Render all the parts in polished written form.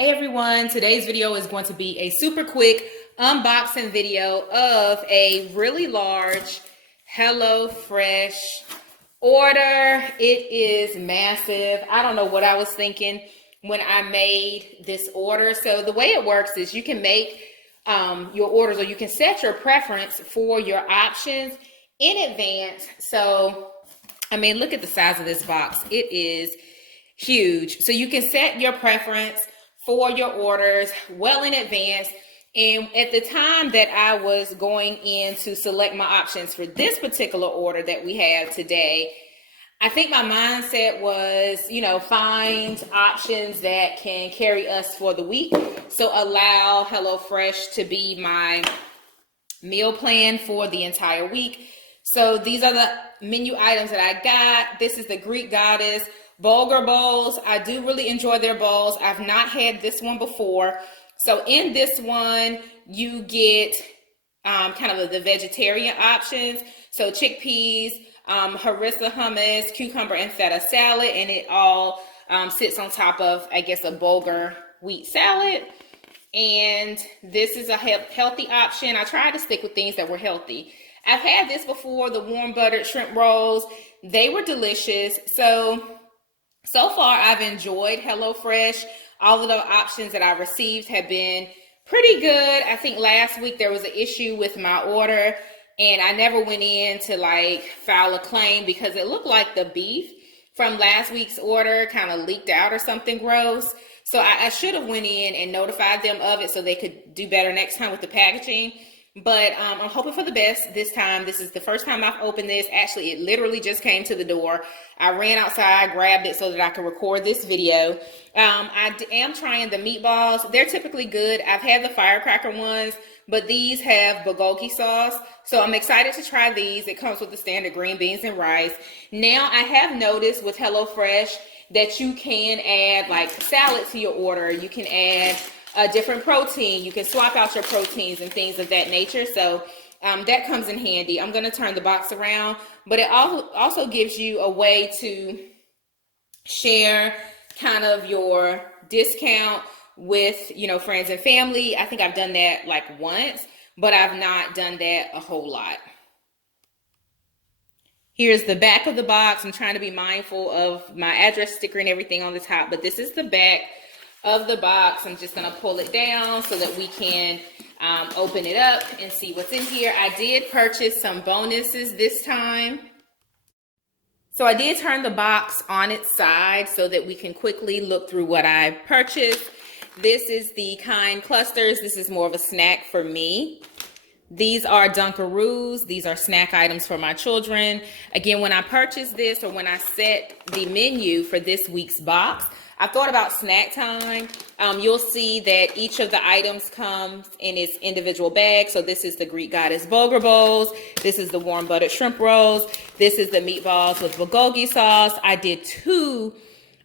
Hey everyone, today's video is going to be a super quick unboxing video of a really large HelloFresh order. It is massive. I don't know what I was thinking when I made this order. So the way it works is you can make your orders, or you can set your preference for your options in advance. So, I mean, look at the size of this box. It is huge. So you can set your preference for your orders well in advance. And at the time that I was going in to select my options for this particular order that we have today, I think my mindset was, find options that can carry us for the week. So allow HelloFresh to be my meal plan for the entire week. So these are the menu items that I got. This is the Greek Goddess Bulgur bowls. I do really enjoy their bowls. I've not had this one before. So in this one, you get kind of the vegetarian options. So chickpeas, harissa hummus, cucumber and feta salad, and it all sits on top of, I guess, a bulgur wheat salad. And this is a healthy option. I tried to stick with things that were healthy. I've had this before, the warm buttered shrimp rolls. They were delicious. So far, I've enjoyed HelloFresh. All of the options that I received have been pretty good. I think last week there was an issue with my order, and I never went in to file a claim because it looked like the beef from last week's order kind of leaked out or something gross. So I should have went in and notified them of it so they could do better next time with the packaging. But I'm hoping for the best this time. This is the first time I've opened this. Actually, it literally just came to the door. I ran outside, grabbed it so that I could record this video. I am trying the meatballs. They're typically good. I've had the firecracker ones, but these have bulgogi sauce. So I'm excited to try these. It comes with the standard green beans and rice. Now, I have noticed with HelloFresh that you can add salad to your order. You can add a different protein. You can swap out your proteins and things of that nature. So that comes in handy. I'm going to turn the box around, but it also gives you a way to share kind of your discount with, friends and family. I think I've done that once, but I've not done that a whole lot. Here's the back of the box. I'm trying to be mindful of my address sticker and everything on the top, but this is the back of the box. I'm just going to pull it down so that we can open it up and see what's in here. I did purchase some bonuses this time. So I did turn the box on its side so that we can quickly look through what I purchased. This is the Kind Clusters. This is more of a snack for me. These are Dunkaroos. These are snack items for my children. Again, when I purchased this, or when I set the menu for this week's box, I thought about snack time. You'll see that each of the items comes in its individual bag. So this is the Greek Goddess Bulgur bowls. This is the warm buttered shrimp rolls. This is the meatballs with bulgogi sauce. I did two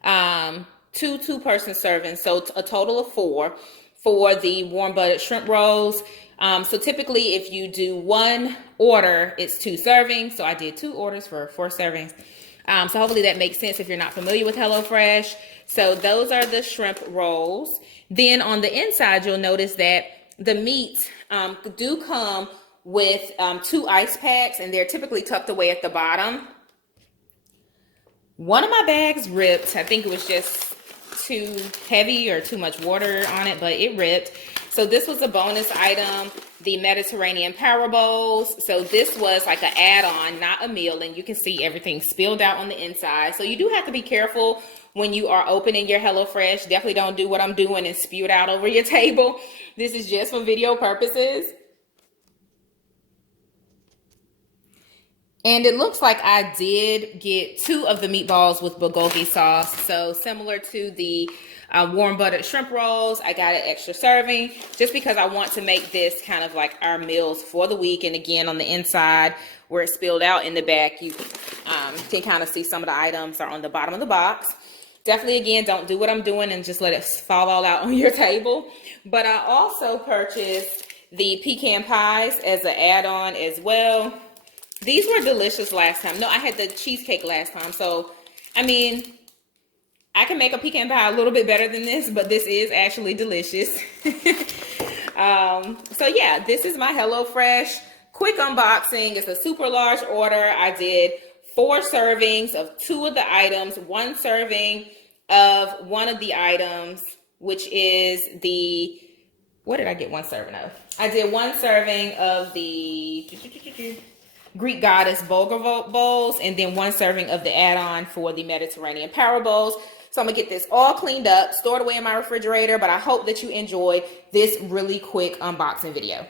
two-person servings, so a total of 4 for the warm buttered shrimp rolls. So typically if you do one order, it's 2 servings. So I did 2 orders for 4 servings. So hopefully that makes sense if you're not familiar with HelloFresh. So those are the shrimp rolls. Then on the inside, you'll notice that the meats do come with 2 ice packs, and they're typically tucked away at the bottom. One of my bags ripped. I think it was just too heavy or too much water on it, but it ripped. So this was a bonus item, the Mediterranean Power Bowls. So this was like an add-on, not a meal, and you can see everything spilled out on the inside. So you do have to be careful when you are opening your HelloFresh. Definitely don't do what I'm doing and spew it out over your table. This is just for video purposes. And it looks like I did get 2 of the meatballs with bulgogi sauce. So similar to the warm buttered shrimp rolls, I got an extra serving just because I want to make this kind of like our meals for the week. And again, on the inside where it's spilled out in the back, you can kind of see some of the items are on the bottom of the box. Definitely, again, don't do what I'm doing and just let it fall all out on your table. But I also purchased the pecan pies as an add-on as well. These were delicious last time. No, I had the cheesecake last time. So, I mean, I can make a pecan pie a little bit better than this, but this is actually delicious. So yeah, this is my HelloFresh quick unboxing. It's a super large order. I did 4 servings of 2 of the items, 1 serving of one of the items, which is the, what did I get 1 serving of? I did 1 serving of the Greek Goddess bulgur bowls, and then 1 serving of the add-on for the Mediterranean power bowls. So I'm gonna get this all cleaned up, stored away in my refrigerator, but I hope that you enjoy this really quick unboxing video.